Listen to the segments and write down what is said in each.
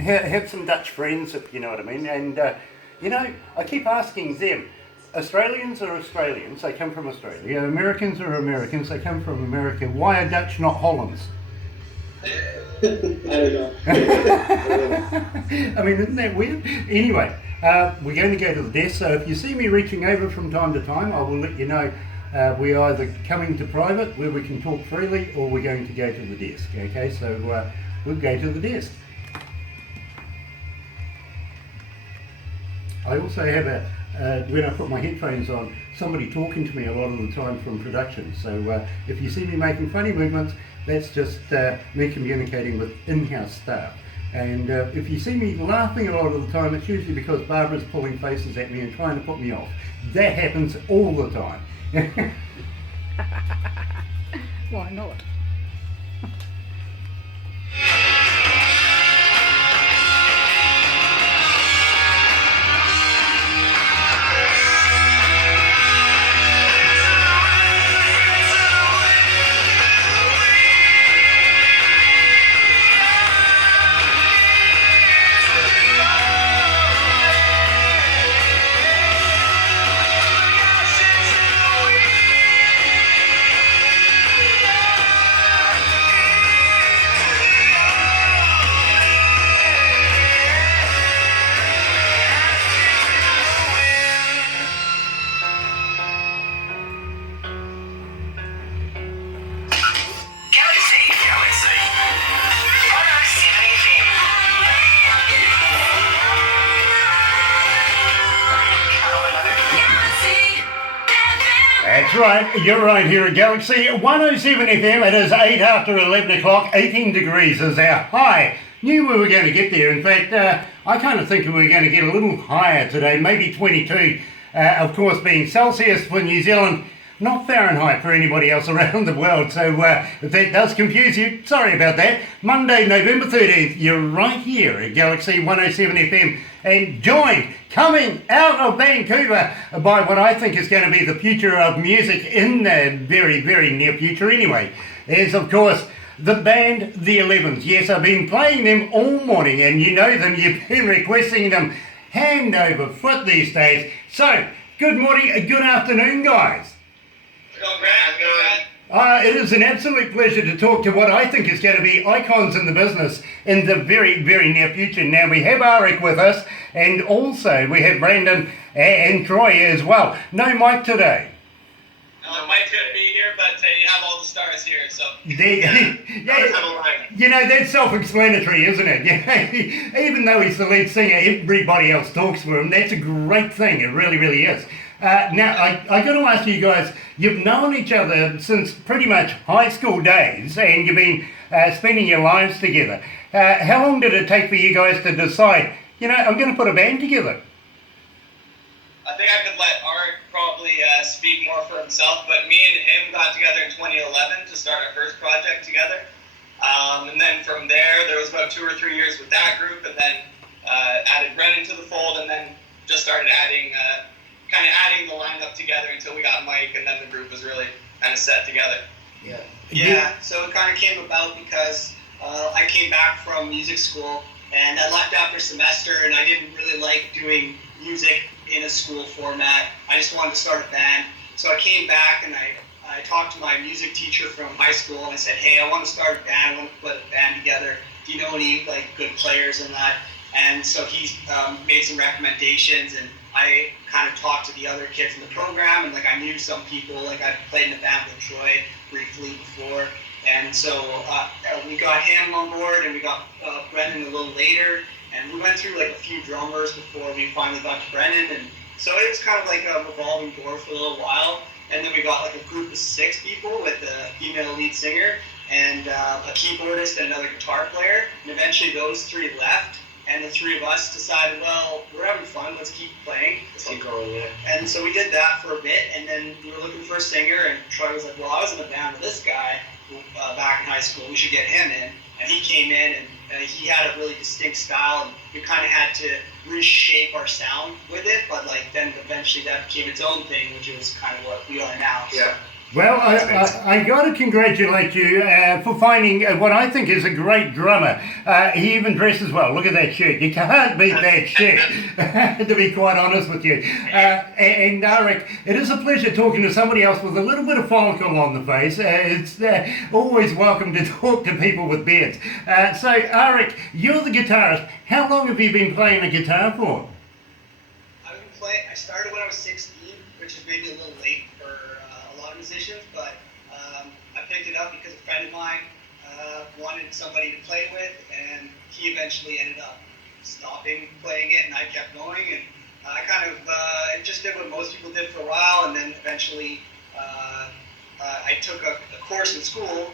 have some Dutch friends, if you know what I mean. And, I keep asking them, Australians are Australians, they come from Australia. Americans are Americans, they come from America. Why are Dutch not Hollands? I don't know. I mean, isn't that weird? Anyway, we're going to go to the desk, so if you see me reaching over from time to time, I will let you know we're either coming to private, where we can talk freely, or we're going to go to the desk, okay? So we'll go to the desk. I also have when I put my headphones on, somebody talking to me a lot of the time from production. So if you see me making funny movements, that's just me communicating with in-house staff. And if you see me laughing a lot of the time, it's usually because Barbara's pulling faces at me and trying to put me off. That happens all the time. Why not? That's right, you're right here at Galaxy 107 FM. It is 8 after 11 o'clock, 18 degrees is our high. Knew we were going to get there. In fact, I kind of think we were going to get a little higher today, maybe 22. Of course, being Celsius for New Zealand, not Fahrenheit for anybody else around the world. So if that does confuse you, sorry about that. Monday, November 13th, you're right here at Galaxy 107 FM and joined, coming out of Vancouver by what I think is going to be the future of music in the very, very near future anyway, is of course the band The 11s. Yes, I've been playing them all morning and you know them, you've been requesting them hand over foot these days. So, good morning, good afternoon guys. It is an absolute pleasure to talk to what I think is going to be icons in the business in the very, very near future. Now we have Arik with us and also we have Brandon and Troy as well. No Mike today. No, Mike's going to be here, but you have all the stars here, so... That's self-explanatory, isn't it? Even though he's the lead singer, everybody else talks for him. That's a great thing, it really, really is. Now, I got to ask you guys, you've known each other since pretty much high school days and you've been spending your lives together. How long did it take for you guys to decide, I'm going to put a band together? I think I could let Art probably speak more for himself, but me and him got together in 2011 to start our first project together. And then from there was about 2 or 3 years with that group, and then added Brennan to the fold, and then just started adding the lineup together until we got Mike, and then the group was really kind of set together. Yeah, so it kind of came about because I came back from music school, and I left after semester, and I didn't really like doing music in a school format. I just wanted to start a band. So I came back and I talked to my music teacher from high school and I said, hey, I want to start a band, I want to put a band together. Do you know any good players in that? And so he made some recommendations, and I kind of talked to the other kids in the program, and I knew some people, I played in the band with Troy briefly before. And so we got him on board, and we got Brennan a little later. And we went through a few drummers before we finally got to Brennan, and so it was kind of like a revolving door for a little while. And then we got a group of 6 people with a female lead singer and a keyboardist and another guitar player. And eventually those 3 left, and the 3 of us decided, well, we're having fun, let's keep playing. Let's keep going, yeah. And so we did that for a bit, and then we were looking for a singer, and Troy was like, well, I was in a band with this guy back in high school, we should get him in. And he came in, and he had a really distinct style, and we kind of had to reshape our sound with it, but then eventually that became its own thing, which is kind of what we are now. Yeah. Well, I got to congratulate you for finding what I think is a great drummer. He even dresses well. Look at that shirt. You can't beat that shirt, to be quite honest with you. And Arik, it is a pleasure talking to somebody else with a little bit of follicle on the face. It's always welcome to talk to people with beards. So, Arik, you're the guitarist. How long have you been playing the guitar for? I started when I was 16, which is maybe a little late for a lot of musicians, but I picked it up because a friend of mine wanted somebody to play with, and he eventually ended up stopping playing it, and I kept going, and I kind of just did what most people did for a while, and then eventually I took a course in school,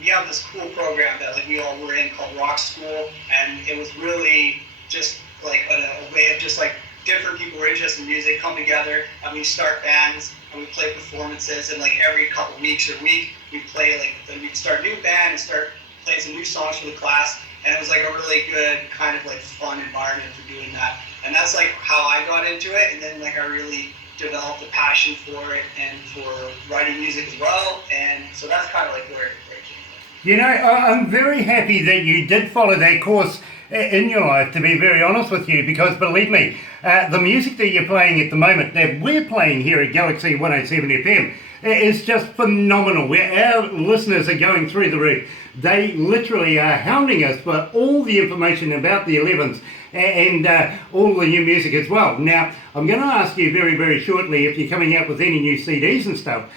we have this cool program that we all were in called Rock School, and it was really just like a way of just like different people who are interested in music come together, and we start bands and we play performances, and like every couple weeks or week we play we'd start a new band and start playing some new songs for the class, and it was like a really good kind of like fun environment for doing that, and that's like how I got into it, and then like I really developed a passion for it and for writing music as well, and so that's kind of like where it came from. You know, I'm very happy that you did follow that course in your life, to be very honest with you, because believe me, the music that you're playing at the moment, that we're playing here at Galaxy 107 FM, is just phenomenal. Our listeners are going through the roof. They literally are hounding us for all the information about the 11s and all the new music as well. Now, I'm going to ask you very, very shortly if you're coming out with any new CDs and stuff,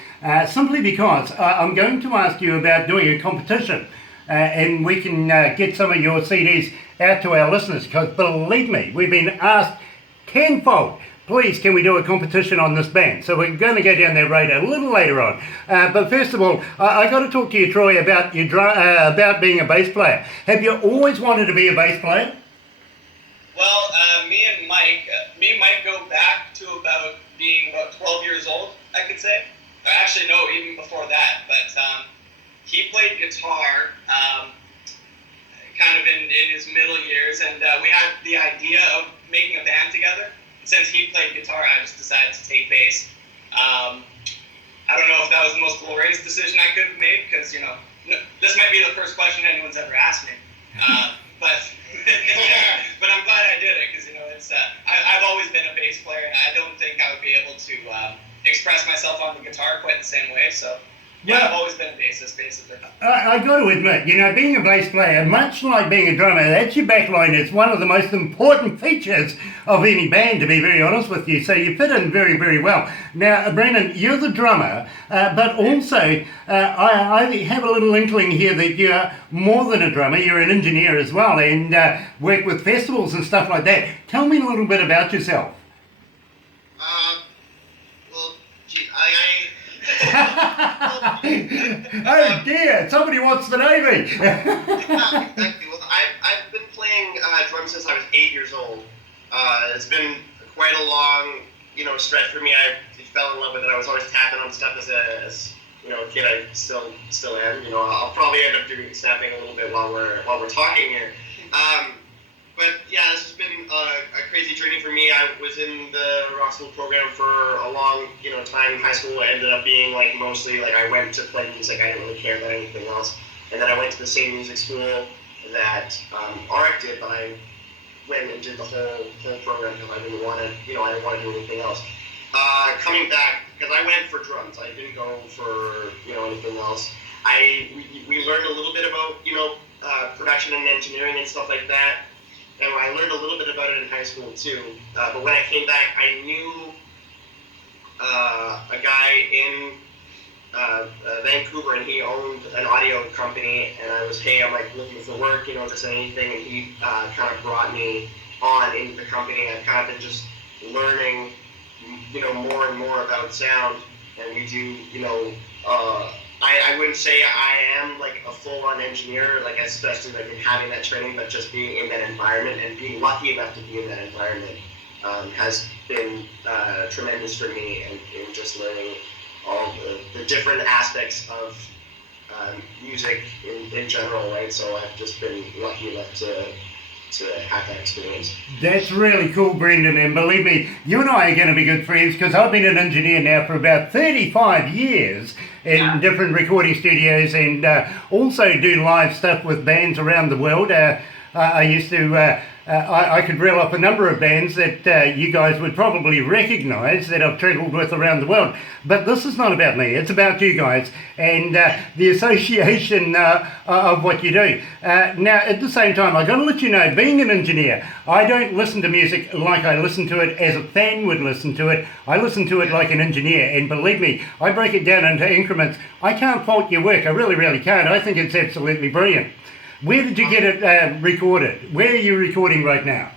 simply because I'm going to ask you about doing a competition. And we can get some of your CDs out to our listeners, because believe me, we've been asked tenfold, please can we do a competition on this band? So we're going to go down that road a little later on. But first of all, I got to talk to you, Troy, about about being a bass player. Have you always wanted to be a bass player? Well, me and Mike go back to about being about 12 years old, I could say. Actually, no, even before that, but he played guitar kind of in his middle years, and we had the idea of making a band together. Since he played guitar, I just decided to take bass. I don't know if that was the most glorious decision I could have made, because, you know, this might be the first question anyone's ever asked me. But but I'm glad I did it, because, you know, it's I've always been a bass player, and I don't think I would be able to express myself on the guitar quite the same way, so... Yeah, I've always been a bassist, basically. I got to admit, you know, being a bass player, much like being a drummer, that's your backline. It's one of the most important features of any band, to be very honest with you. So you fit in very, very well. Now, Brendan, you're the drummer, but also I have a little inkling here that you're more than a drummer. You're an engineer as well, and work with festivals and stuff like that. Tell me a little bit about yourself. Oh dear, somebody wants the Navy. Yeah, exactly. Well, I've been playing drums since I was 8 years old. It's been quite a long, stretch for me. I fell in love with it. I was always tapping on stuff as a kid. I still am. I'll probably end up doing snapping a little bit while we're talking here. But yeah, this has been a crazy journey for me. I was in the rock school program for a long, time in high school. It ended up being mostly I went to play music. I didn't really care about anything else. And then I went to the same music school that Arik did, but I went and did the whole program because I didn't want to, I didn't want to do anything else. Coming back, because I went for drums. I didn't go for, anything else. We learned a little bit about, production and engineering and stuff like that. And I learned a little bit about it in high school too. But when I came back, I knew a guy in Vancouver, and he owned an audio company. And I was, I'm looking for work, just anything. And he kind of brought me on into the company. I've kind of been just learning, more and more about sound. And we do, I wouldn't say I am a full-on engineer, especially in having that training, but just being in that environment and being lucky enough to be in that environment has been tremendous for me, and just learning all the different aspects of music in general, right? So I've just been lucky enough to to have that experience. That's really cool, Brendan, and believe me, you and I are going to be good friends because I've been an engineer now for about 35 years in different recording studios and also do live stuff with bands around the world. I used to, I could reel off a number of bands that you guys would probably recognise that I've travelled with around the world. But this is not about me, it's about you guys and the association of what you do. Now, at the same time, I've got to let you know, being an engineer, I don't listen to music like I listen to it as a fan would listen to it. I listen to it like an engineer, and believe me, I break it down into increments. I can't fault your work, I really, really can't. I think it's absolutely brilliant. Where did you get it recorded? Where are you recording right now?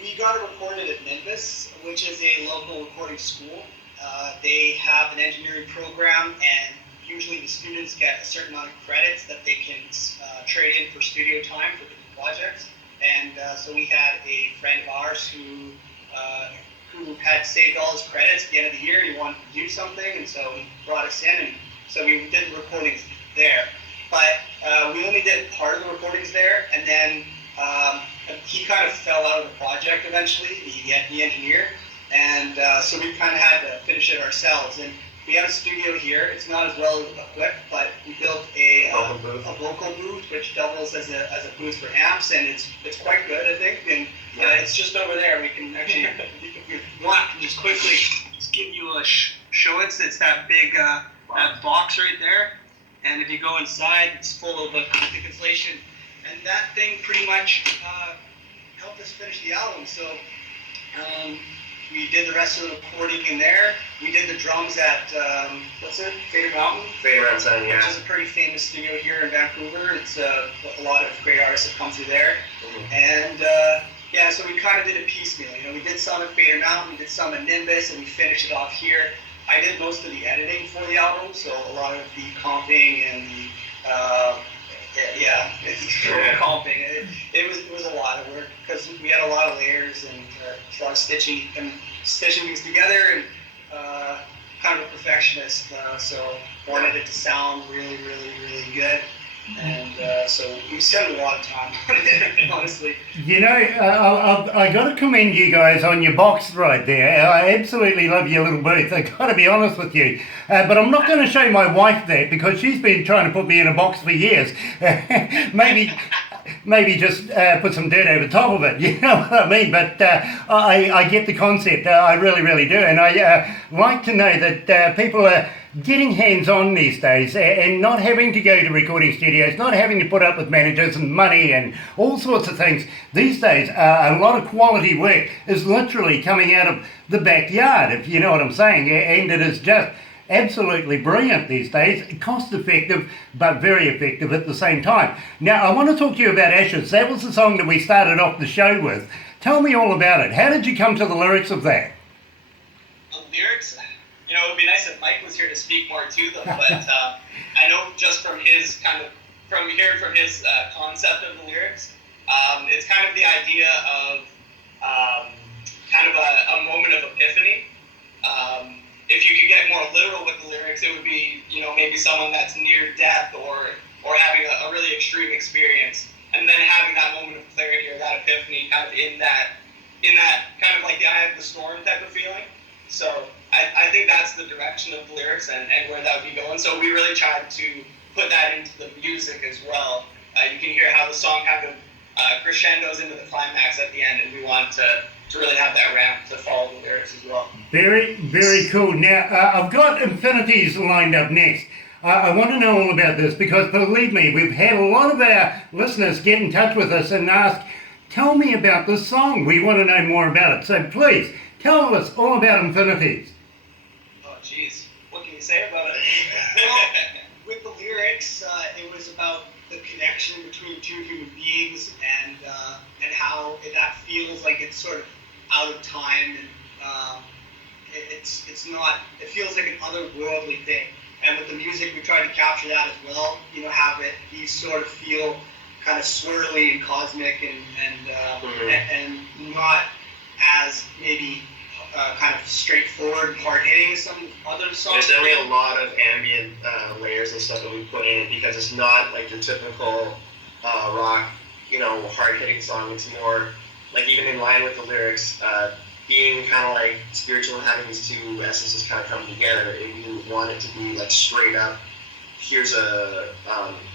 We got it recorded at Nimbus, which is a local recording school. They have an engineering program, and usually the students get a certain amount of credits that they can trade in for studio time for different projects. And so we had a friend of ours who had saved all his credits at the end of the year. He wanted to do something, and so he brought us in, and so we did the recordings there. But we only did part of the recordings there, and then he kind of fell out of the project eventually, the engineer, and so we kind of had to finish it ourselves. And we have a studio here. It's not as well equipped, but we built a vocal booth, which doubles as a booth for amps, and it's quite good, I think. And it's just over there. We can actually, if you want, I can just quickly just give you a show. It's that big that box right there. And if you go inside, it's full of acoustic insulation. And that thing pretty much helped us finish the album. So we did the rest of the recording in there. We did the drums at, Fader Mountain? Fader Mountain, yeah. Which is a pretty famous studio here in Vancouver. It's a lot of great artists have come through there. Mm-hmm. And so we kind of did a piecemeal. We did some at Fader Mountain, we did some at Nimbus, and we finished it off here. I did most of the editing for the album, so a lot of the comping and comping. It was a lot of work because we had a lot of layers and a lot of stitching things together, and kind of a perfectionist, so wanted it to sound really, really, really good. And so we spent a lot of time on it, honestly. I got to commend you guys on your box right there. I absolutely love your little booth. I got to be honest with you. But I'm not going to show my wife that because she's been trying to put me in a box for years. Maybe just put some dirt over top of it, you know what I mean? But I get the concept, I really, really do. And I like to know that people are getting hands-on these days and not having to go to recording studios, not having to put up with managers and money and all sorts of things. These days, a lot of quality work is literally coming out of the backyard, if you know what I'm saying, and it is just absolutely brilliant these days, cost effective but very effective at the same time. Now I want to talk to you about Ashes. That was the song that we started off the show with. Tell me all about it. How did you come to the lyrics of that? The lyrics, it would be nice if Mike was here to speak more to them, but I know just from his hearing his concept of the lyrics, it's kind of the idea of kind of a moment of epiphany. If you could get more literal with the lyrics, it would be, maybe someone that's near death or having a really extreme experience, and then having that moment of clarity or that epiphany kind of in that kind of like the eye of the storm type of feeling. So I think that's the direction of the lyrics and where that would be going. So we really tried to put that into the music as well. You can hear how the song kind of crescendos into the climax at the end, and we want to really have that ramp to follow the lyrics as well. Very, very cool. Now, I've got Infinities lined up next. I want to know all about this because, believe me, we've had a lot of our listeners get in touch with us and ask, tell me about this song. We want to know more about it. So please, tell us all about Infinities. Oh, geez. What can you say about it? Well, with the lyrics, it was about the connection between two human beings and how that feels like it's sort of out of time, and it feels like an otherworldly thing. And with the music, we tried to capture that as well. Have it be sort of feel kind of swirly and cosmic and not as maybe kind of straightforward, hard hitting as some other songs. There's definitely a lot of ambient layers and stuff that we put in because it's not like your typical rock hard-hitting song. It's more like even in line with the lyrics, being kind of like spiritual and having these two essences kind of come together. And you didn't want it to be like straight up. Here's a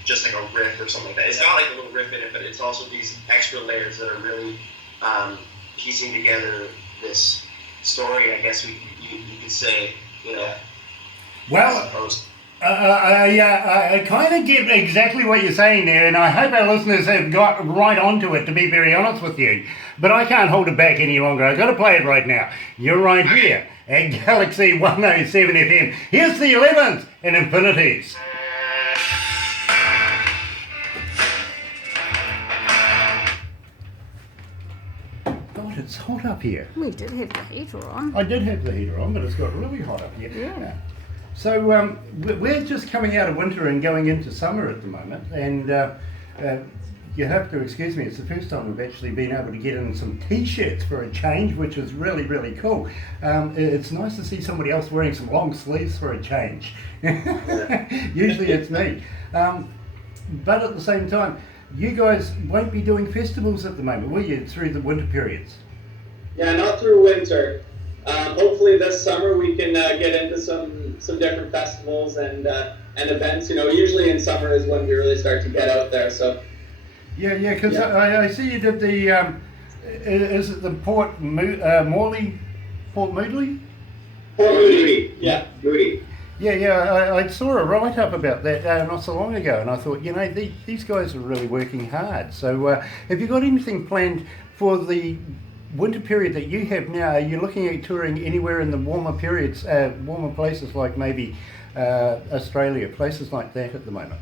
just like a riff or something like that. It's got like a little riff in it, but it's also these extra layers that are really piecing together this story. I guess you could say, Well, I kind of get exactly what you're saying there, and I hope our listeners have got right onto it, to be very honest with you. But I can't hold it back any longer. I've got to play it right now. You're right here at Galaxy 107 FM. Here's the 11th and Infinities. God, it's hot up here. We did have the heater on. I did have the heater on, but it's got really hot up here. Yeah. So we're just coming out of winter and going into summer at the moment, and you have to excuse me, it's the first time we've actually been able to get in some t-shirts for a change, which is really, really cool. It's nice to see somebody else wearing some long sleeves for a change. Usually it's me. But at the same time, you guys won't be doing festivals at the moment, will you, through the winter periods? Yeah, not through winter. Hopefully this summer we can get into some different festivals and events. Usually in summer is when we really start to get out there. So. Yeah, because I see you did the. Is it the Port Moody? Port Moody. Yeah, Moody. Yeah, I saw a write-up about that not so long ago, and I thought, these guys are really working hard. So have you got anything planned for the winter period that you have now? Are you looking at touring anywhere in the warmer periods, warmer places like maybe Australia, places like that at the moment?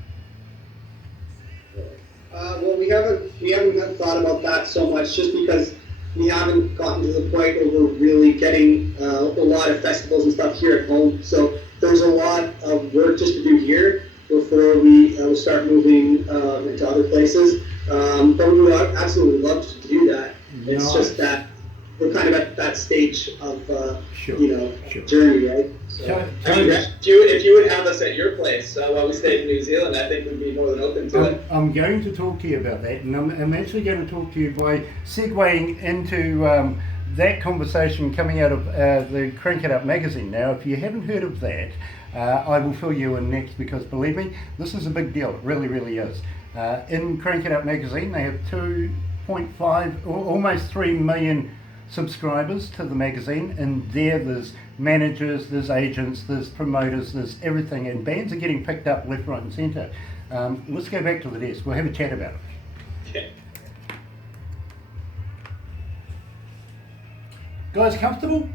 Well, we haven't thought about that so much, just because we haven't gotten to the point where we're really getting a lot of festivals and stuff here at home. So there's a lot of work just to do here before we start moving into other places. But we would absolutely love to do that. It's just that we're kind of at that stage of journey, right? So, if you would have us at your place while we stayed in New Zealand, I think we'd be more than open to it. I'm going to talk to you about that, and I'm actually going to talk to you by segueing into that conversation coming out of the Crank It Up magazine. Now, if you haven't heard of that, I will fill you in next, because believe me, this is a big deal. It really, really is. In Crank It Up magazine, they have 2.5, almost 3 million subscribers to the magazine, and there's managers, there's agents, there's promoters, there's everything, and bands are getting picked up left, right and centre. Let's go back to the desk. We'll have a chat about it. Okay. Guys, comfortable?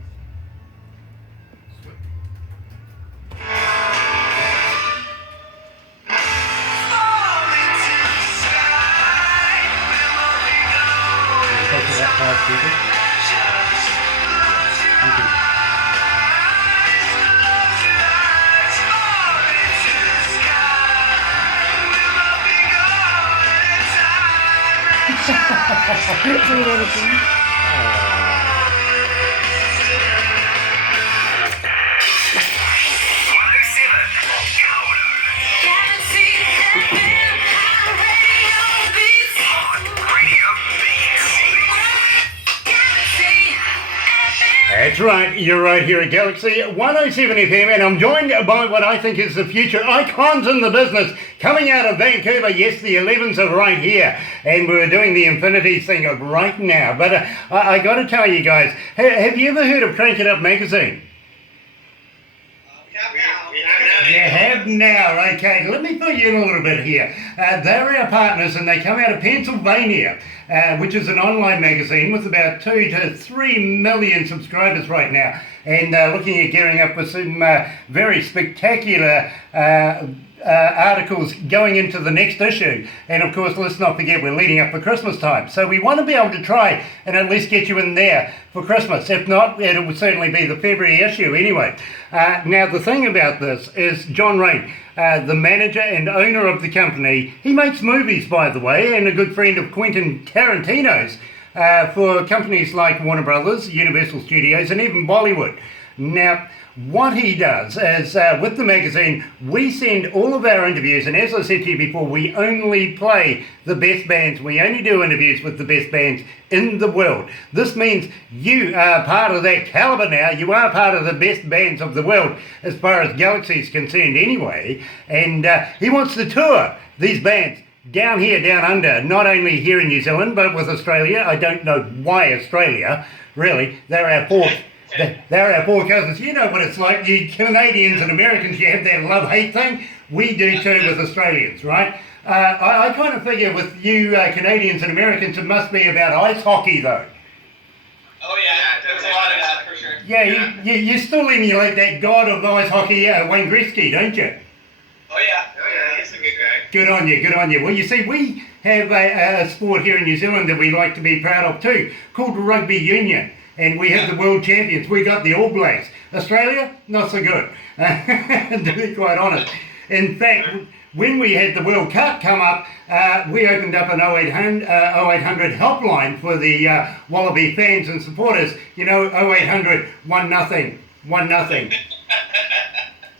That's right, you're right here at Galaxy 107 FM, and I'm joined by what I think is the future icons in the business coming out of Vancouver. Yes, the 11s are right here, and we're doing the Infinities thing right now. But I got to tell you guys, have you ever heard of Crank It Up magazine? You have now, okay. Let me fill you in a little bit here. They're our partners, and they come out of Pennsylvania, which is an online magazine with about 2 to 3 million subscribers right now, and looking at gearing up with some very spectacular articles going into the next issue. And of course, let's not forget, we're leading up for Christmas time, so we want to be able to try and at least get you in there for Christmas. If not, it would certainly be the February issue anyway. Now, the thing about this is John Rain, the manager and owner of the company, he makes movies, by the way, and a good friend of Quentin Tarantino's for companies like Warner Brothers, Universal Studios, and even Bollywood. Now, what he does is, with the magazine, we send all of our interviews, and as I said to you before, we only play the best bands. We only do interviews with the best bands in the world. This means you are part of that caliber now. You are part of the best bands of the world as far as Galaxy is concerned anyway. And he wants to tour these bands down here, down under, not only here in New Zealand, but with Australia. I don't know why Australia, really. They're our poor cousins. You know what it's like. You Canadians and Americans, you have that love-hate thing. We do too with Australians, right? I kind of figure with you Canadians and Americans, it must be about ice hockey, though. Oh yeah, there's a lot of that for sure. Yeah, you still emulate that god of ice hockey, Wayne Gretzky, don't you? Oh yeah. He's a good guy. Good on you, good on you. Well, you see, we have a sport here in New Zealand that we like to be proud of too, called rugby union. And we have the world champions. We got the All Blacks. Australia, not so good, to be quite honest. In fact, when we had the World Cup come up, we opened up an 0800 helpline for the Wallaby fans and supporters. You know, 0800 1-0, 1-0.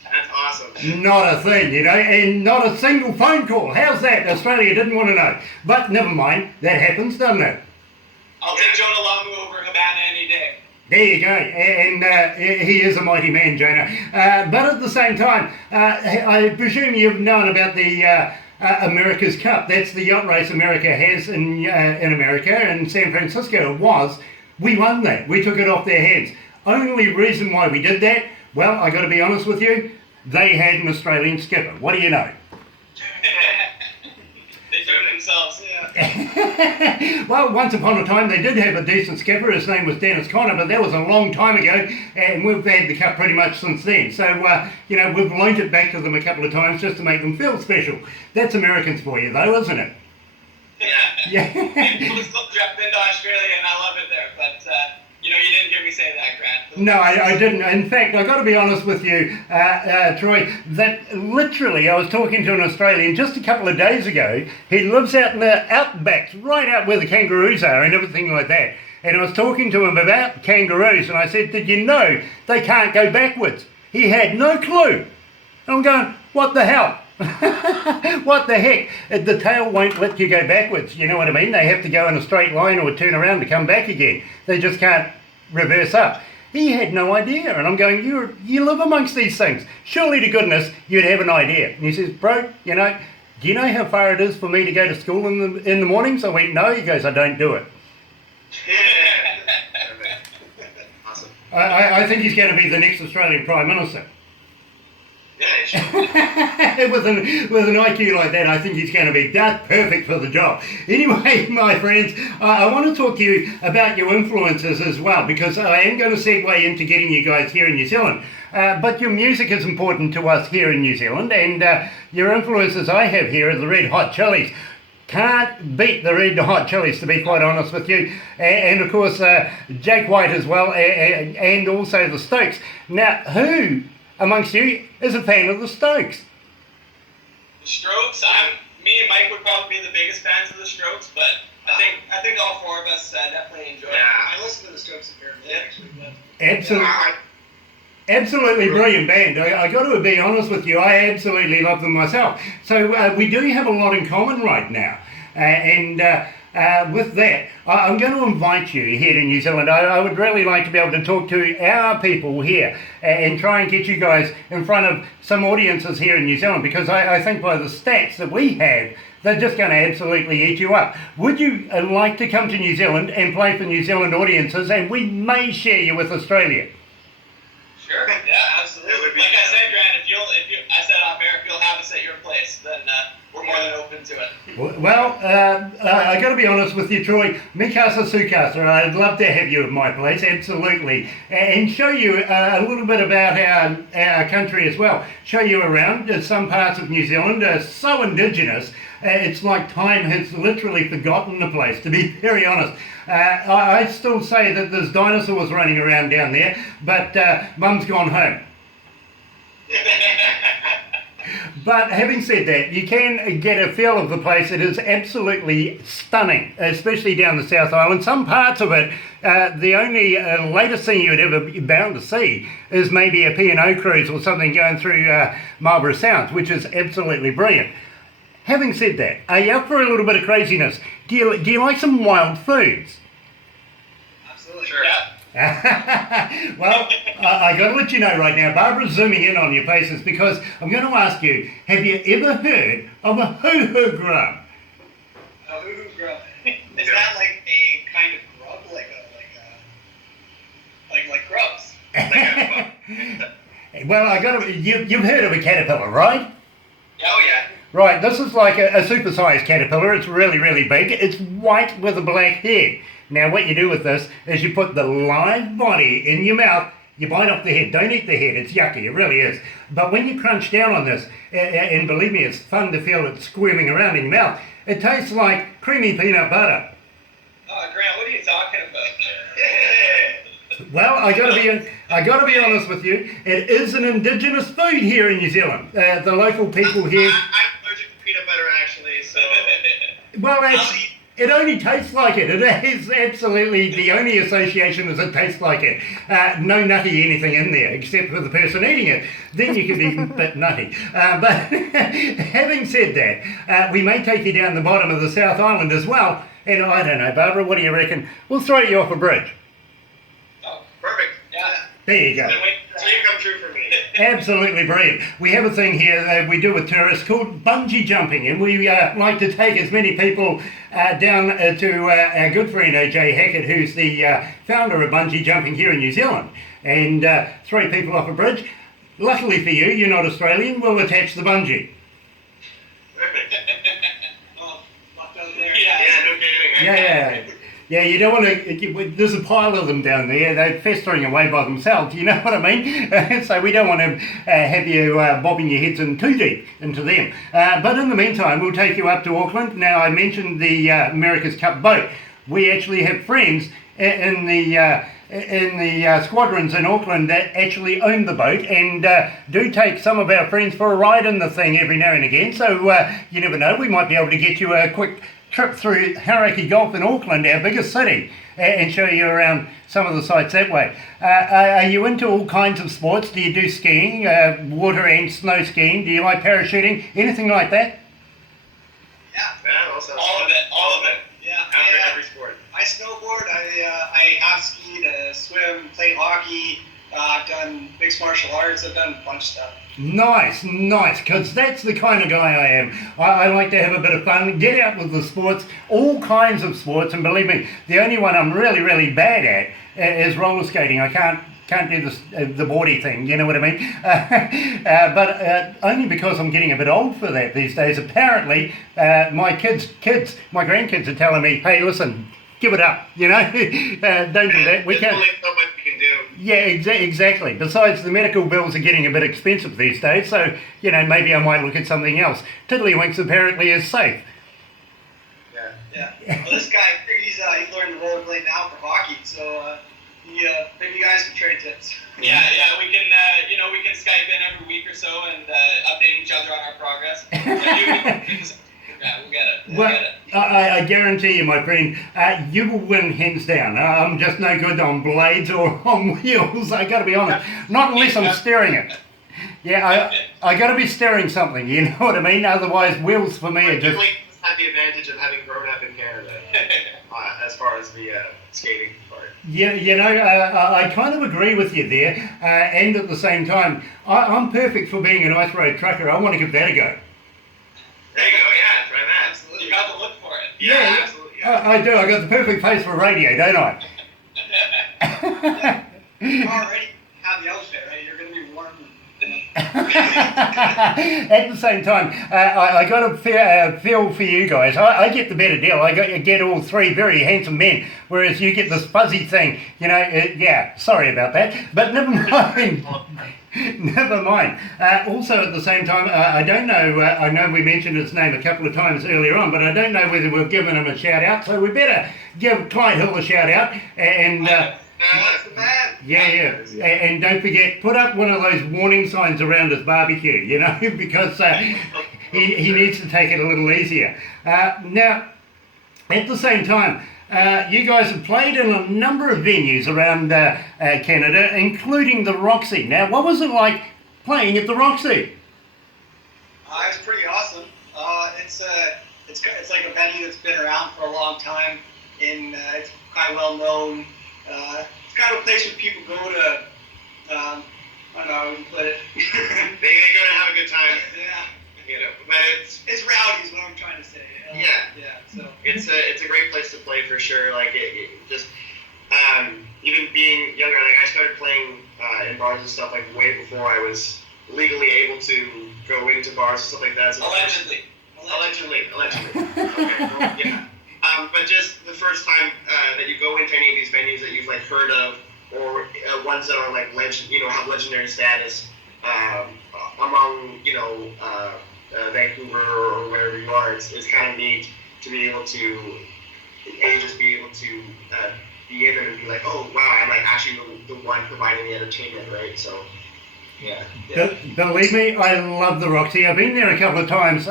That's awesome. Not a thing, you know, and not a single phone call. How's that? Australia didn't want to know. But never mind, that happens, doesn't it? I'll take Jonah Lamu over Habana any day. There you go, and he is a mighty man, Jonah. But at the same time, I presume you've known about the America's Cup. That's the yacht race America has in America, in San Francisco. It was. We won that. We took it off their hands. Only reason why we did that, well, I got to be honest with you, they had an Australian skipper. What do you know? They do it themselves, yeah. Well, once upon a time they did have a decent skipper. His name was Dennis Conner, but that was a long time ago, and we've had the cup pretty much since then. So, you know, we've loaned it back to them a couple of times just to make them feel special. That's Americans for you, though, isn't it? Yeah. Yeah. People still dropped into Australia, and I love it there, but you know, you didn't hear me say that, Grant. No, I didn't. In fact, I got to be honest with you, Troy, that literally I was talking to an Australian just a couple of days ago. He lives out in the outbacks, right out where the kangaroos are and everything like that. And I was talking to him about kangaroos, and I said, did you know they can't go backwards? He had no clue. And I'm going, what the hell? What the heck? The tail won't let you go backwards, you know what I mean? They have to go in a straight line or turn around to come back again. They just can't reverse up. He had no idea, and I'm going, you live amongst these things. Surely to goodness you'd have an idea. And he says, bro, you know, do you know how far it is for me to go to school in the mornings? I went, no. He goes, I don't do it. Awesome. I think he's going to be the next Australian Prime Minister. Yeah, with an IQ like that, I think he's going to be just perfect for the job. Anyway, my friends, I want to talk to you about your influences as well, because I am going to segue into getting you guys here in New Zealand. But your music is important to us here in New Zealand, and your influences I have here are the Red Hot Chilies. Can't beat the Red Hot Chilies, to be quite honest with you. And of course, Jake White as well, and also the Stokes. Now, who amongst you is a fan of the Stokes? The Strokes, me and Mike would probably be the biggest fans of the Strokes, but I think all four of us definitely enjoy it. I listen to the Strokes a fair bit, actually. But Absolutely brilliant band. I got to be honest with you, I absolutely love them myself. So we do have a lot in common right now. With that, I'm going to invite you here to New Zealand. I would really like to be able to talk to our people here and try and get you guys in front of some audiences here in New Zealand, because I think by the stats that we have, they're just going to absolutely eat you up. Would you like to come to New Zealand and play for New Zealand audiences, and we may share you with Australia? Sure. Yeah, absolutely. Like I said, Grant, I said off air, if you'll have us at your place, then we're more than open to it. Well, I got to be honest with you, Troy. Mikasa Sukasa, I'd love to have you at my place, absolutely, and show you a little bit about our country as well. Show you around. Some parts of New Zealand are so indigenous. It's like time has literally forgotten the place, to be very honest. I still say that there's dinosaurs running around down there, but Mum's gone home. But having said that, you can get a feel of the place. It is absolutely stunning, especially down the South Island. Some parts of it, the only latest thing you'd ever be bound to see is maybe a P&O cruise or something going through Marlborough Sounds, which is absolutely brilliant. Having said that, are you up for a little bit of craziness? Do you like some wild foods? Absolutely. Sure. Yeah. Well, I got to let you know right now, Barbara's zooming in on your faces because I'm going to ask you, have you ever heard of a hoo-hoo grub? A hoo-hoo grub. Is that like a kind of grub, like grubs? Well, you've heard of a caterpillar, right? Oh yeah. Right, this is like a supersized caterpillar. It's really, really big. It's white with a black head. Now, what you do with this is you put the live body in your mouth. You bite off the head. Don't eat the head. It's yucky. It really is. But when you crunch down on this, and believe me, it's fun to feel it squirming around in your mouth. It tastes like creamy peanut butter. Oh, Grant, what are you talking about? Well, I gotta be honest with you. It is an indigenous food here in New Zealand. The local people here. I'm allergic to peanut butter, actually, so. Well, it only tastes like it. It is absolutely the only association is it tastes like it. No nutty anything in there, except for the person eating it. Then you can be a bit nutty. But having said that, we may take you down the bottom of the South Island as well. And I don't know, Barbara, what do you reckon? We'll throw you off a bridge. Oh, Perfect. yeah. There you go. Then wait, Dream come true for me. Absolutely brilliant. We have a thing here that we do with tourists called bungee jumping, and we like to take as many people down to our good friend Jay Hackett, who's the founder of bungee jumping here in New Zealand, and throw people off a bridge. Luckily for you, you're not Australian, we'll attach the bungee. Perfect. Oh, locked out there. Yeah. Yeah, no kidding. Yeah. Yeah, you don't want to. There's a pile of them down there. They're festering away by themselves. You know what I mean? So we don't want to have you bobbing your heads in too deep into them. But in the meantime, we'll take you up to Auckland. Now, I mentioned the America's Cup boat. We actually have friends in the squadrons in Auckland that actually own the boat and do take some of our friends for a ride in the thing every now and again. So you never know. We might be able to get you a quick trip through Hauraki Golf in Auckland, our biggest city, and show you around some of the sites that way. Are you into all kinds of sports? Do you do skiing, water and snow skiing? Do you like parachuting? Anything like that? Yeah. Yeah, also. All of it. Yeah. Every sport. I snowboard. I have skied, swim, played hockey. I've done mixed martial arts. I've done a bunch of stuff. Nice, because that's the kind of guy I am. I like to have a bit of fun, get out with the sports, all kinds of sports, and believe me, the only one I'm really, really bad at is roller skating. I can't do the boardy thing, you know what I mean? But only because I'm getting a bit old for that these days. Apparently, my grandkids are telling me, hey, listen, give it up, you know? Don't do that. There's only so much we can do. Yeah, exactly. Besides, the medical bills are getting a bit expensive these days, so, you know, maybe I might look at something else. Tiddlywinks apparently is safe. Yeah. Well, this guy, he's learning the rollerblade now for hockey, so maybe you guys can trade tips. Yeah, we can, we can Skype in every week or so and update each other on our progress. Yeah, we'll get it. Well, I guarantee you, my friend, you will win hands down. I'm just no good on blades or on wheels. I got to be honest. Not unless I'm steering it. Yeah, I got to be steering something. You know what I mean? Otherwise, wheels for me are just. Definitely have the advantage of having grown up in Canada as far as the skating part. Yeah, I kind of agree with you there. And at the same time, I'm perfect for being an ice road trucker. I want to give that a go. There you go. Yeah, try that. Absolutely. You got to look for it. Yeah, absolutely. Yeah. I do. I got the perfect face for radio, don't I? You already have the outfit, right? You're going to be warm. At the same time, I got a feel for you guys. I get the better deal. I get all three very handsome men, whereas you get this fuzzy thing. You know, yeah, sorry about that. But never mind. Never mind. Also, at the same time, I don't know, I know we mentioned his name a couple of times earlier on, but I don't know whether we've given him a shout out, so we better give Clyde Hill a shout out and That's the man. Yeah. And don't forget, put up one of those warning signs around his barbecue, you know, because he needs to take it a little easier. Now, at the same time, you guys have played in a number of venues around Canada, including the Roxy. Now, what was it like playing at the Roxy? It's pretty awesome. It's like a venue that's been around for a long time. It's kind of well known. It's kind of a place where people go to. I don't know how we can put it. They go to have a good time. Yeah. You know, but It's rowdy is what I'm trying to say. Yeah. So. it's a great place to play for sure. Like it just even being younger, like I started playing in bars and stuff like way before I was legally able to go into bars and stuff like that. So Allegedly. Okay. Well, yeah. But just the first time that you go into any of these venues that you've like heard of, or ones that are like have legendary status among Vancouver or wherever you are, it's kind of neat to be able to be able to be in there and be like, oh wow, I'm like actually the one providing the entertainment, right? So yeah. Believe me, I love the Roxy. I've been there a couple of times.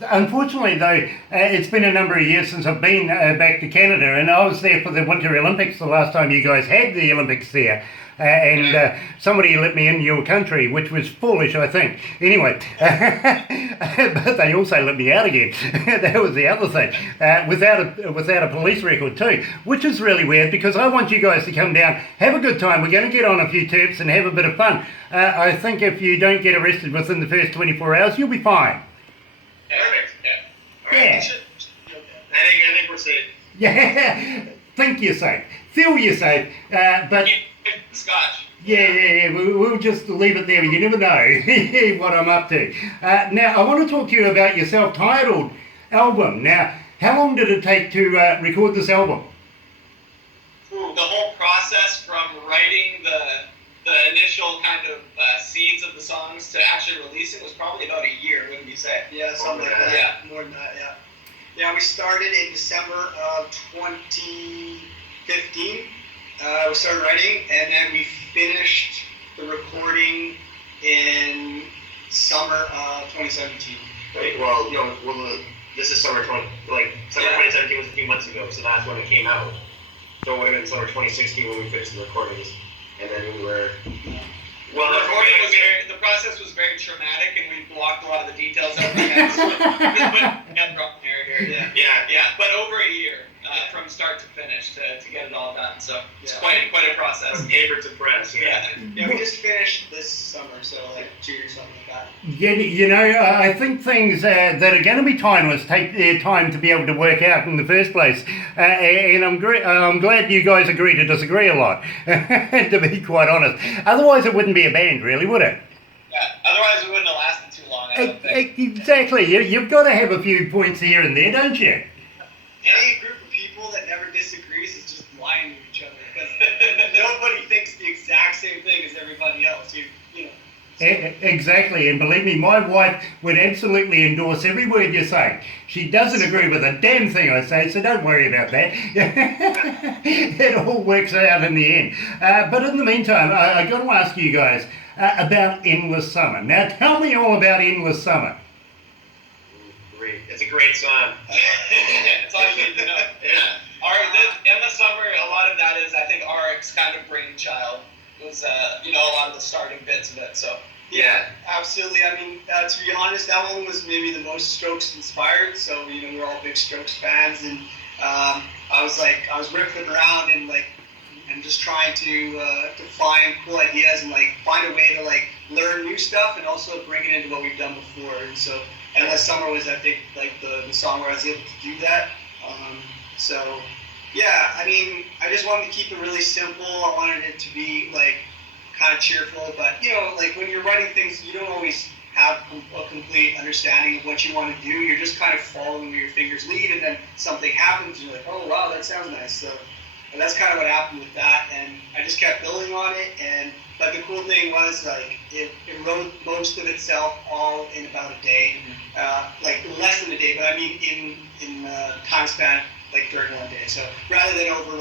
Unfortunately, though, it's been a number of years since I've been back to Canada, and I was there for the Winter Olympics the last time you guys had the Olympics there. And somebody let me in your country, which was foolish, I think. Anyway, but they also let me out again. That was the other thing, without a police record too, which is really weird because I want you guys to come down, have a good time. We're going to get on a few tips and have a bit of fun. I think if you don't get arrested within the first 24 hours, you'll be fine. Perfect. Yeah. Yeah. I think we're safe. Yeah, think you're safe. Feel you're safe, but... Scotch. Yeah. We'll just leave it there. You never know what I'm up to. Now, I want to talk to you about your self-titled album. Now, how long did it take to record this album? The whole process from writing the initial kind of seeds of the songs to actually releasing was probably about a year, wouldn't you say? Yeah, something like that. Yeah. More than that, yeah. Yeah, we started in December of 2015. We started writing, and then we finished the recording in summer of 2017. Right. Well, this is summer 2017 was a few months ago, so that's when it came out. So it would have been summer 2016 when we finished the recordings, and then we were. Well, the process was very traumatic, and we blocked a lot of the details out. Yeah. But over a year from start to finish to get it all done. So it's quite a process. From paper to press. Yeah, we just finished this summer, so like 2 years, something like that. Yeah, I think things that are going to be timeless take their time to be able to work out in the first place. And I'm glad you guys agree to disagree a lot, to be quite honest. Otherwise, it wouldn't be a band, really, would it? Yeah, otherwise it wouldn't have lasted too long, I don't think. Exactly. You've got to have a few points here and there, don't you? Any group of people that never disagrees is just lying to each other because nobody thinks the exact same thing as everybody else. You know. Exactly, and believe me, my wife would absolutely endorse every word you say. She doesn't agree with a damn thing I say, so don't worry about that. It all works out in the end. But in the meantime, I got to ask you guys about Endless Summer. Now, tell me all about Endless Summer. Great. It's a great song. That's all you need to know. Yeah. In the summer, a lot of that is, I think, Aric's kind of brainchild. Was a lot of the starting bits of it. So yeah, absolutely. I mean, to be honest, that one was maybe the most Strokes inspired. So we're all big Strokes fans, and I was ripping around and just trying to find cool ideas and find a way to learn new stuff and also bring it into what we've done before. And so Endless Summer was, I think, the song where I was able to do that. So. Yeah, I mean, I just wanted to keep it really simple. I wanted it to be kind of cheerful, but when you're writing things, you don't always have a complete understanding of what you want to do. You're just kind of following where your fingers lead, and then something happens, and you're like, oh wow, that sounds nice. So, and that's kind of what happened with that, and I just kept building on it. But the cool thing was it wrote most of itself all in about a day, less than a day, but I mean in time span. During one day. So rather than over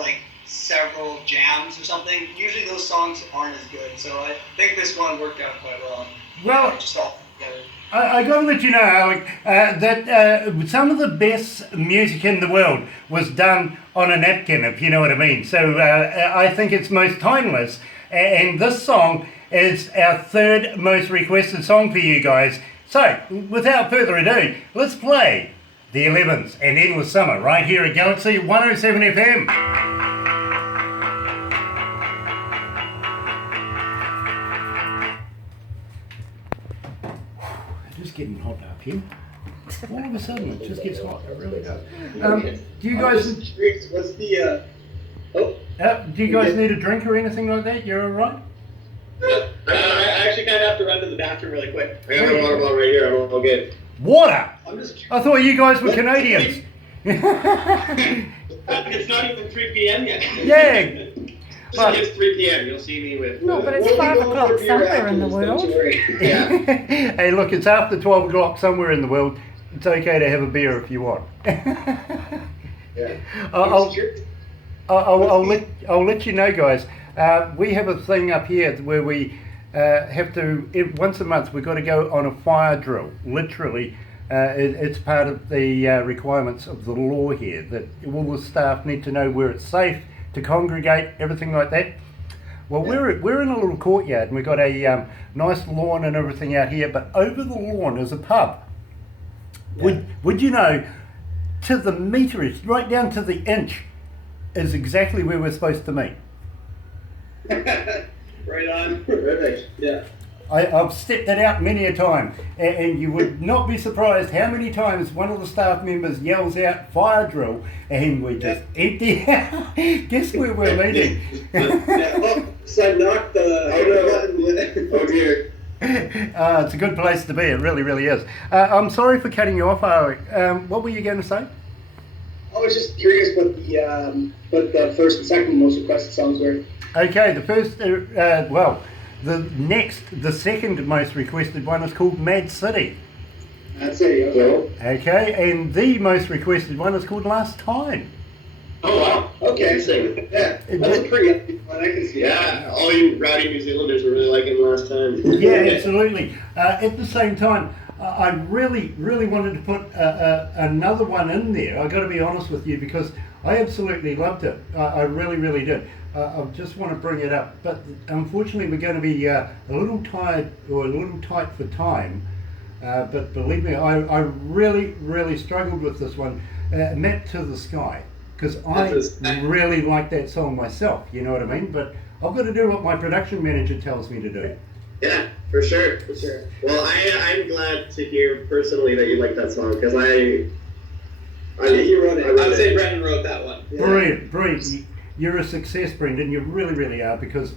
several jams or something. Usually those songs aren't as good, so I think this one worked out quite well. Well, Just all together. I got to let you know, Alec, that some of the best music in the world was done on a napkin, if you know what I mean. So I think it's most timeless. And this song is our third most requested song for you guys. So, without further ado, let's play The 11s and Endless Summer right here at Galaxy 107 FM. It's getting hot up here. All of a sudden, it just gets hot. It really does. Do you guys? What's the? Do you guys need a drink or anything like that? You're all right. I actually kind of have to run to the bathroom really quick. I got my water bottle right here. I'm all good. Water. I'm just. I thought you guys were Canadians. It's not even 3 p.m. yet. Yeah. It's 3 p.m. You'll see me with. No, but it's 5 o'clock somewhere in the world. Yeah. Hey, look, it's after 12 o'clock somewhere in the world. It's okay to have a beer if you want. Yeah. I'll let you know, guys. We have a thing up here where we have to, once a month, we've got to go on a fire drill. Literally, it's part of the requirements of the law here that all the staff need to know where it's safe to congregate, everything like that. Well, we're in a little courtyard and we've got a nice lawn and everything out here, but over the lawn is a pub. Yeah. Would you know, to the meterage, right down to the inch, is exactly where we're supposed to meet. Right on. Perfect. Yeah. I've stepped it out many a time, and you would not be surprised how many times one of the staff members yells out fire drill, and we just empty out. Guess where we're meeting? So I knocked the. Oh dear. It's a good place to be. It really, really is. I'm sorry for cutting you off, Alec. What were you going to say? I was just curious what the first and second most requested songs were. Okay, the first, the second most requested one is called Mad City. Mad City, okay. Okay, and the most requested one is called Last Time. Oh wow. Okay. Yeah, that's a pretty upbeat one. I can see that. Yeah, all you rowdy New Zealanders were really liking Last Time. Yeah, absolutely. At the same time, I really, really wanted to put another one in there. I got to be honest with you because I absolutely loved it. I really, really did. I just want to bring it up, but unfortunately, we're going to be a little tired or a little tight for time. But believe me, I really, really struggled with this one, Map to the Sky, because I really like that song myself. You know what I mean? But I've got to do what my production manager tells me to do. Yeah, for sure. Well, I'm glad to hear personally that you like that song because he wrote it. I would say Brendan wrote that one. Yeah. Brilliant. You're a success, Brendan. You really, really are because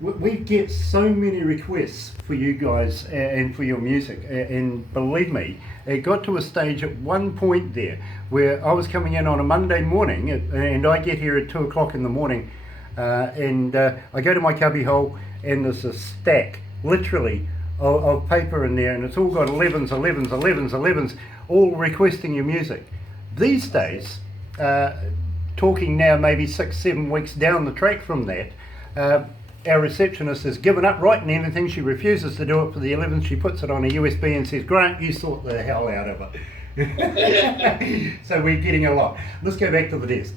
we get so many requests for you guys and for your music. And believe me, it got to a stage at one point there where I was coming in on a Monday morning and I get here at 2 o'clock in the morning and I go to my cubby hole and there's a stack, literally, of paper in there, and it's all got 11s, all requesting your music. These days, talking now maybe 6-7 weeks down the track from that, our receptionist has given up writing anything. She refuses to do it for the 11th. She puts it on a USB and says, Grant, you sort the hell out of it. So we're getting a lot. Let's go back to the desk.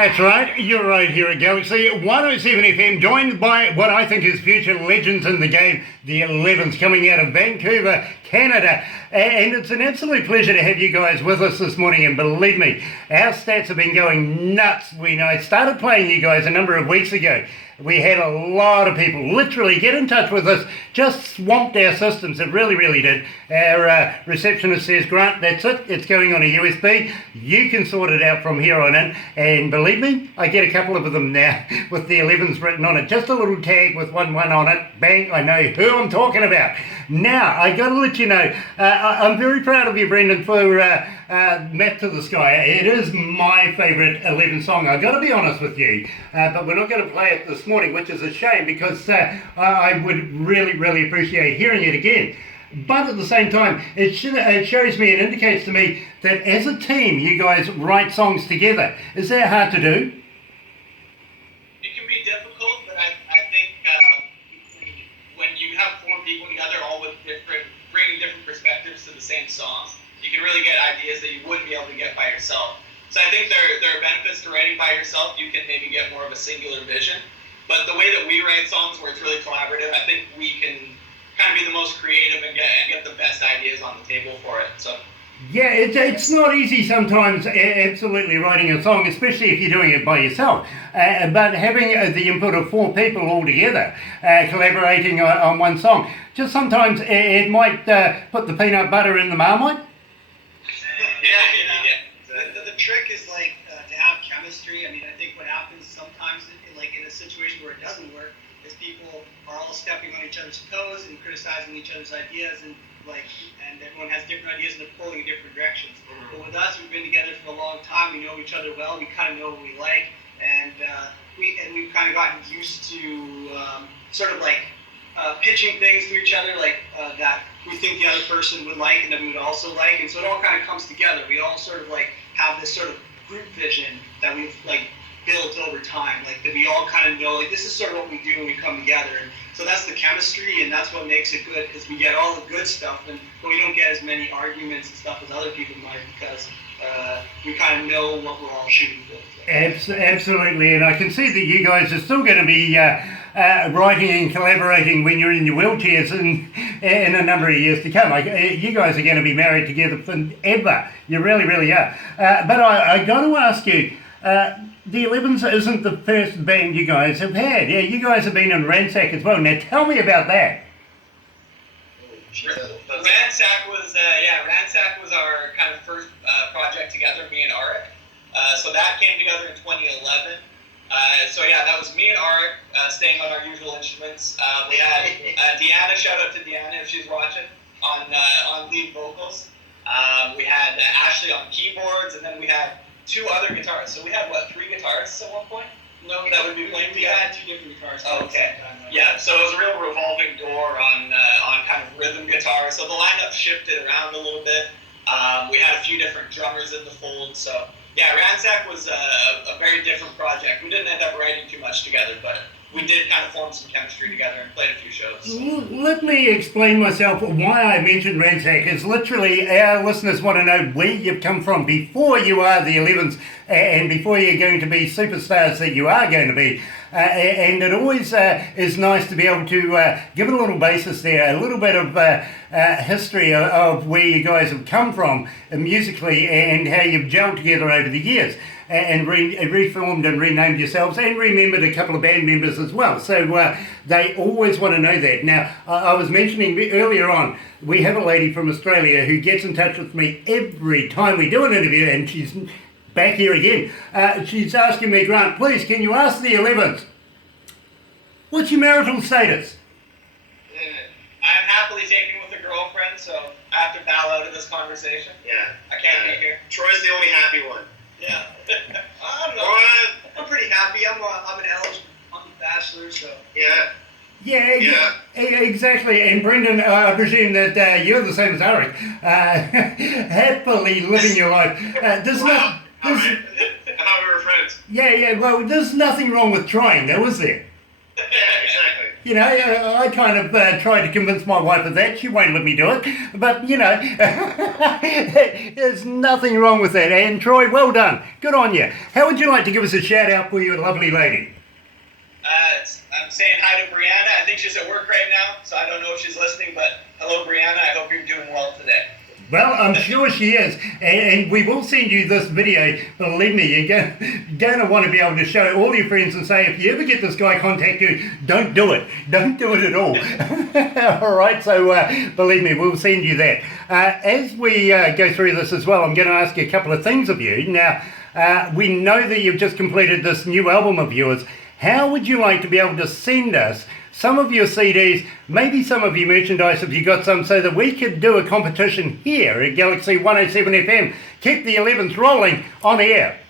That's right, you're right here at Galaxy 107 FM, joined by what I think is future legends in the game, the 11s, coming out of Vancouver, Canada. And it's an absolute pleasure to have you guys with us this morning, and believe me, our stats have been going nuts. I started playing you guys a number of weeks ago. We had a lot of people literally get in touch with us, just swamped our systems. It really, really did. Our receptionist says, Grant, that's it. It's going on a USB. You can sort it out from here on in. And believe me, I get a couple of them now with the 11s written on it. Just a little tag with 1-1 on it. Bang, I know who I'm talking about. Now, I got to let you know, I'm very proud of you, Brendan, for Map to the Sky. It is my favourite 11 song. I've got to be honest with you. But we're not going to play it this morning, which is a shame, because I would really, really appreciate hearing it again. But at the same time, it shows me, it indicates to me that as a team, you guys write songs together. Is that hard to do? It can be difficult, but I think when you have four people together, all with bringing different perspectives to the same song, you can really get ideas that you wouldn't be able to get by yourself. So I think there are benefits to writing by yourself. You can maybe get more of a singular vision. But the way that we write songs, where it's really collaborative, I think we can kind of be the most creative and get the best ideas on the table for it. So. Yeah, it's not easy sometimes, absolutely, writing a song, especially if you're doing it by yourself. But having the input of four people all together, collaborating on one song, just sometimes it might put the peanut butter in the marmite. The trick is to have chemistry. I mean, I think what happens sometimes, in a situation where it doesn't work, is people are all stepping on each other's toes and criticizing each other's ideas, and everyone has different ideas and they're pulling in different directions. But with us, we've been together for a long time. We know each other well. We kind of know what we like, and we've kind of gotten used to pitching things to each other that we think the other person would like and that we would also like, and so it all kind of comes together. We all sort of have this sort of group vision that we've built over time, that we all kind of know this is sort of what we do when we come together. And so that's the chemistry, and that's what makes it good, because we get all the good stuff, but we don't get as many arguments and stuff as other people might, because we kind of know what we're all shooting for. Absolutely, and I can see that you guys are still going to be writing and collaborating when you're in your wheelchairs in a number of years to come. You guys are going to be married together forever. You really, really are. But I got to ask you, the 11s isn't the first band you guys have had. Yeah, you guys have been in Ransack as well. Now tell me about that. Ransack was our kind of first project together, me and Arik. So that came together in 2011. That was me and Arik staying on our usual instruments. We had Deanna, shout out to Deanna if she's watching, on lead vocals. We had Ashley on keyboards, and then we had two other guitarists. So we had, three guitarists at one point? No, that would be playing together? We had two different guitarists. Oh, okay. Yeah, so it was a real revolving door on kind of rhythm guitar. So the lineup shifted around a little bit. We had a few different drummers in the fold. So, yeah, Ransack was a very different project. We didn't end up writing too much together, but we did kind of form some chemistry together and played a few shows. Let me explain myself why I mentioned Ransack. Is literally our listeners want to know where you've come from before you are the 11s and before you're going to be superstars that you are going to be. And it always is nice to be able to give it a little basis there, a little bit of history of where you guys have come from musically and how you've gelled together over the years. And reformed and renamed yourselves, and remembered a couple of band members as well. So they always want to know that. Now, I was mentioning earlier on, we have a lady from Australia who gets in touch with me every time we do an interview, and she's back here again. She's asking me, Grant, please, can you ask the 11s, what's your marital status? I'm happily taken with a girlfriend, so I have to bow out of this conversation. Yeah. I can't be here. Troy's the only happy one. Yeah. I don't know. I'm pretty happy. I'm an eligible bachelor, so. Yeah. Exactly. And Brendan, I presume that you're the same as Arik, happily living your life. I thought we were friends. Yeah. Well, there's nothing wrong with trying, though, is there? Yeah, exactly. You know, I kind of tried to convince my wife of that. She won't let me do it. But, you know, there's nothing wrong with that. And Troy, well done. Good on you. How would you like to give us a shout out for your lovely lady? I'm saying hi to Brianna. I think she's at work right now, so I don't know if she's listening, but hello, Brianna. I hope you're doing well today. Well, I'm sure she is, and we will send you this video. Believe me, you're going to want to be able to show all your friends and say, if you ever get this guy contact you, don't do it. Don't do it at all. All right, so believe me, we'll send you that. As we go through this as well, I'm going to ask you a couple of things of you. Now, we know that you've just completed this new album of yours. How would you like to be able to send us some of your CDs, maybe some of your merchandise if you got some, so that we could do a competition here at Galaxy 107 FM. Keep the 11th rolling on air.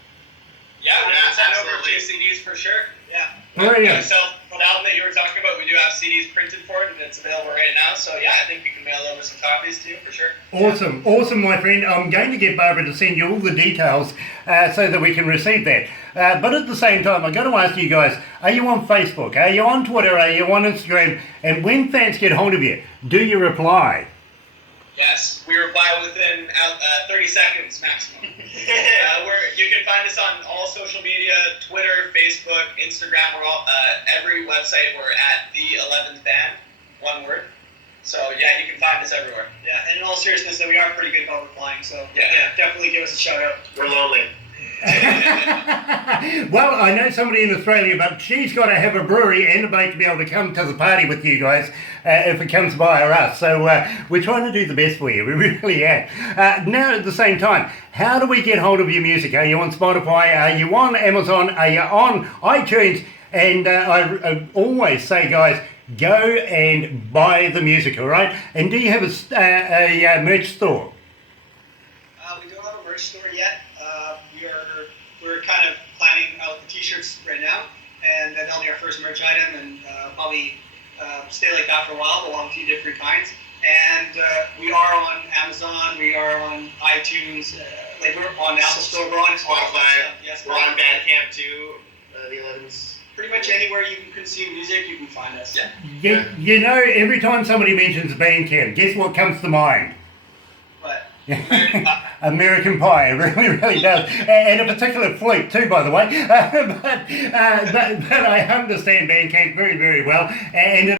Yeah, we Yeah, can send over absolutely. 2 CDs for sure. Yeah. Brilliant. So, the album that you were talking about, we do have CDs printed for it, and it's available right now. So, yeah, I think we can mail over some copies too, for sure. Awesome, awesome, my friend. I'm going to get Barbara to send you all the details so that we can receive that. But at the same time, I've got to ask you guys, are you on Facebook? Are you on Twitter? Are you on Instagram? And when fans get hold of you, do you reply? Yes, we reply within 30 seconds maximum. You can find us on all social media, Twitter, Facebook, Instagram. We're all every website. We're at the 11th Band, one word. So yeah, you can find us everywhere. Yeah, and in all seriousness, though, we are pretty good about replying. So Yeah. definitely give us a shout out. We're lonely. Well, I know somebody in Australia, but she's got to have a brewery and a boat to be able to come to the party with you guys if it comes via us. So we're trying to do the best for you. We really are. Now, at the same time, how do we get hold of your music? Are you on Spotify? Are you on Amazon? Are you on iTunes? And I always say, guys, go and buy the music, all right? And do you have a merch store? We don't have a merch store yet. We're kind of planning out the t-shirts right now, and then that'll be our first merch item, and probably stay like that for a while. We'll have a few different kinds. And we are on Amazon, we are on iTunes, like we're on Apple Store, we're on Spotify. Yes, We're on Bandcamp too. The 11's. pretty much anywhere you can consume music, you can find us. Yeah. You know, every time somebody mentions Bandcamp, guess what comes to mind? But American Pie, it really, really does. And a particular flute too, by the way. But I understand Bandcamp very, very well. And